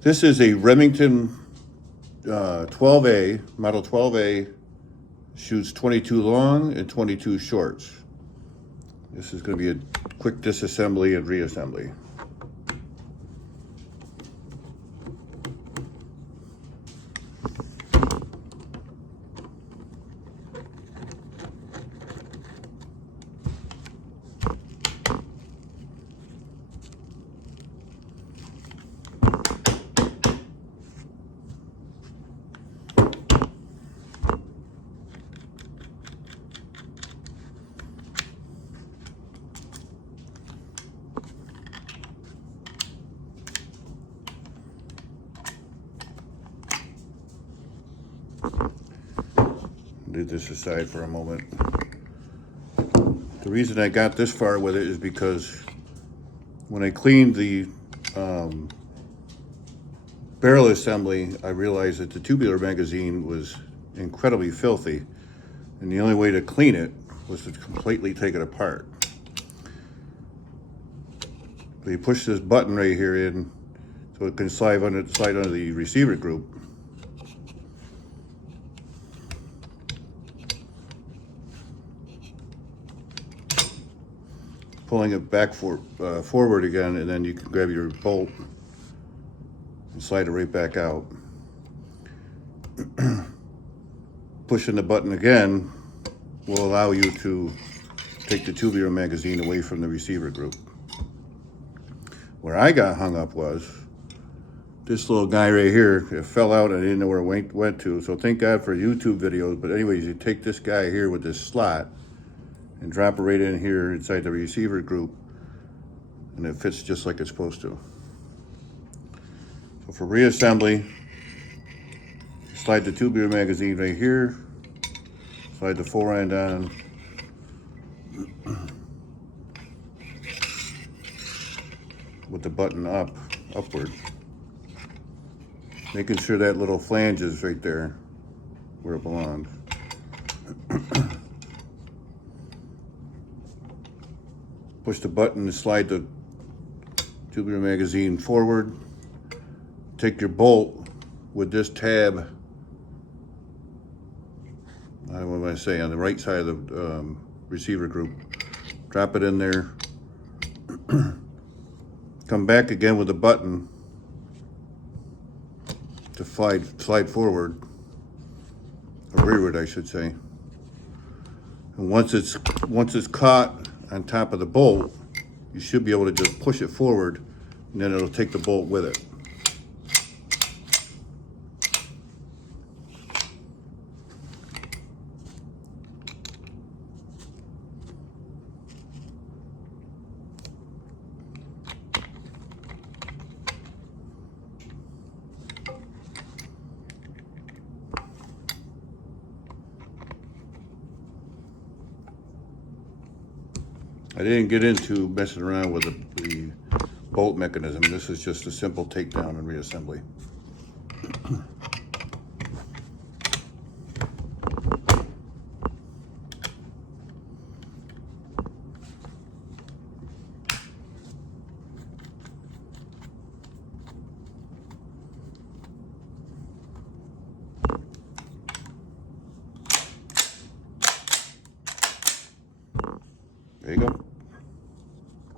This is a Remington 12A, model 12A, shoots 22 long and 22 shorts. This is going to be a quick disassembly and reassembly. Leave this aside for a moment. The reason I got this far with it is because when I cleaned the barrel assembly, I realized that the tubular magazine was incredibly filthy, and the only way to clean it was to completely take it apart. So you push this button right here in so it can slide under the receiver group. Pulling it back forward again, and then you can grab your bolt and slide it right back out. Pushing the button again will allow you to take the tubular magazine away from the receiver group. Where I got hung up was this little guy right here. It fell out and I didn't know where it went to, so thank God for YouTube videos. But anyways, you take this guy here with this slot and drop it right in here inside the receiver group, and it fits just like it's supposed to. So for reassembly, slide the tubular magazine right here, slide the fore end on, with the button upward, making sure that little flange is right there where it belongs. Push the button to slide the tubular magazine forward. Take your bolt with this tab, what am I saying, on the right side of the receiver group. Drop it in there. Come back again with the button to slide forward, or rearward, I should say. And once it's caught on top of the bolt, you should be able to just push it forward, and then it'll take the bolt with it. I didn't get into messing around with the bolt mechanism. This is just a simple takedown and reassembly.